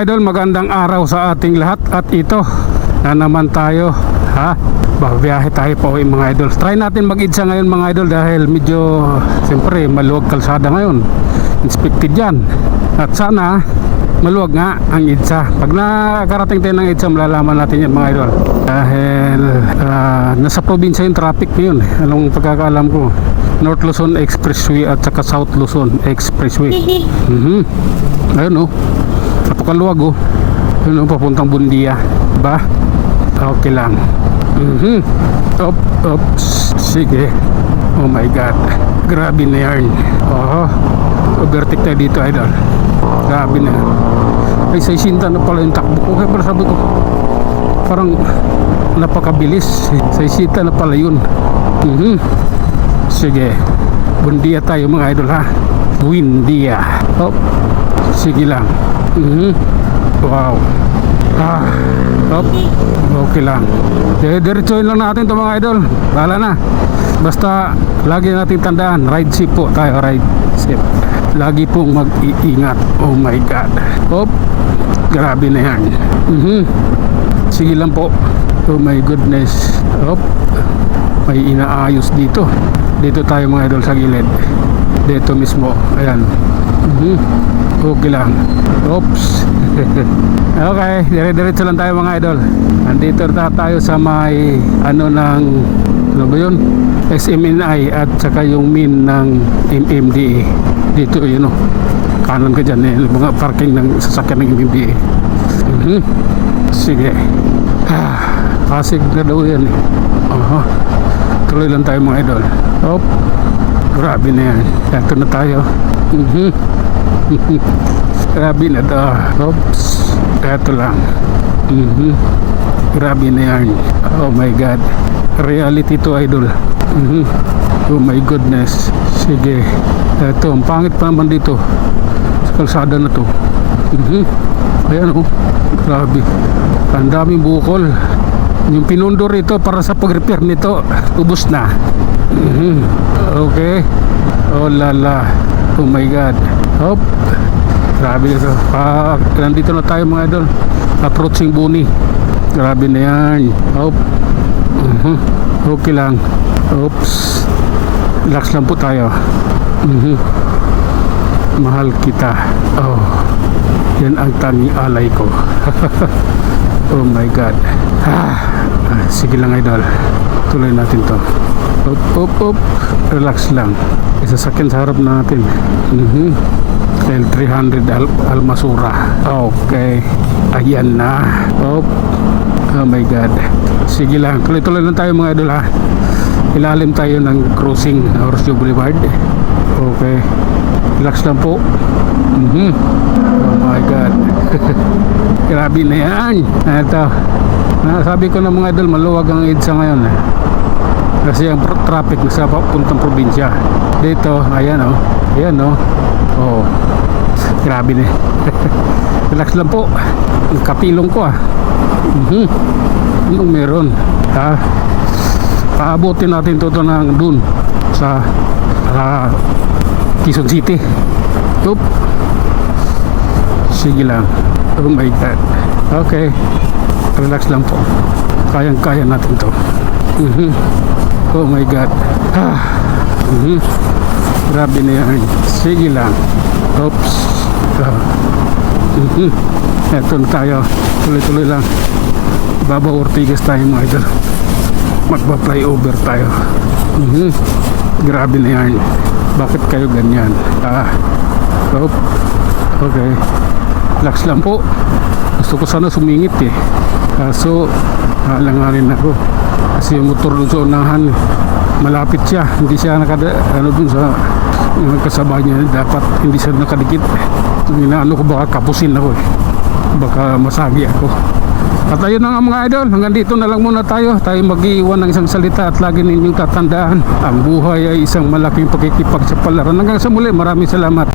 mga idol, magandang araw sa ating lahat. At ito na naman tayo, ha? Biyahe tayo pa uwi mga idol. Try natin mag-idsa ngayon mga idol dahil medyo siyempre maluwag kalsada ngayon. Inspected yan. At sana maluwag nga ang idsa. Pag nakarating tayo ng idsa, malalaman natin yan mga idol. Dahil nasa probinsya yung traffic ngayon. Anong pagkakaalam ko, North Luzon Expressway at saka South Luzon Expressway. Ayun o, napakaluwag o. Ayun o, papuntang Bundia. Diba? Okay lang. Oops. Sige. Oh my god, grabe na yan. Overtake tayo dito idol. Grabe na. Ay, 60 na pala yung takbo ko. Kaya pala sabi ko, parang napakabilis. 60 na pala yun. Sige, Bundia tayo mga idol ha. Bundia. Sige lang. Wow. Okay lang. Diretsuhin lang natin ito mga idol. Bahala na. Basta lagi natin tandaan, ride safe po tayo, ride safe. Lagi pong mag-iingat. Oh my god. Grabe na yan. Sige lang po. Oh my goodness. May inaayos dito. Dito tayo mga idol sa gilid. Dito mismo. Ayan. Okay lang. Oops. Okay, dire-diretso lang tayo mga idol. Nandito tayo sa may ano ba yun? SMNI at saka yung min ng MMDA. Dito yun o. Kanan ka dyan mga parking ng sasakyan ng MMDA. Sige. Pasig na daw yan eh. Tuloy lang tayo mga idol. Grabe na yan. Ito na tayo. Grabe na to. Oops. Ito lang. Grabe na yan. Oh my god. Reality to idol. Oh my goodness. Sige. Ito, ang pangit pa naman dito sa kalsada na to. Ayan oh. Grabe. Ang daming bukol. Yung pinundor ito para sa pag-repair nito, ubos na. Okay. Oh lala. Oh my god. Grabe na ito. Nandito na tayo mga idol. Approaching Buni. Grabe na yan. Okay lang. Oops. Relax lang po tayo. Mahal kita. Yan ang tanging alay ko. Oh my god. Sige lang idol. Tuloy natin to. Relax lang. Isasakyan sa harap natin. L300 Almasura. Okay. Ayan na. Oh my god. Sige lang. Tuloy-tuloy lang tayo mga idol ha. Ilalim tayo ng crossing Horseshoe Boulevard. Okay. Relax lang po. Oh my god. Grabe na yan. Ito. Sabi ko na mga idol, maluwag ang EDSA ngayon kasi ang traffic sa puntang probinsya. Dito, ayan o. Ayan o. Grabe na. Relax lang po. Kapilong ko Anong meron? Paabutin natin ito ng dun sa Quezon City. Sige lang. Oh my god. Okay. Relax lang po. Kayang-kaya natin to. Oh my god. Grabe na yan. Sige lang. Oops. Eto na tayo. Tuloy-tuloy lang. Babaw Ortigas tayo mga idol. Magpa-flyover tayo. Grabe na yan. Bakit kayo ganyan? Okay. Relax lang po. Gusto ko sana sumingit kaso alanganin ako kasi yung motor dun sa unahan malapit siya, hindi siya dun sa kasabay niya, dapat hindi siya nakadikit. Inaano ko baka kapusin ako baka masagi ako. At ayun na nga mga idol, hanggang dito na lang muna tayo mag-iwan ng isang salita at lagi ninyong tatandaan, ang buhay ay isang malaking pakikipagsapalaran. Hanggang sa muli, maraming salamat.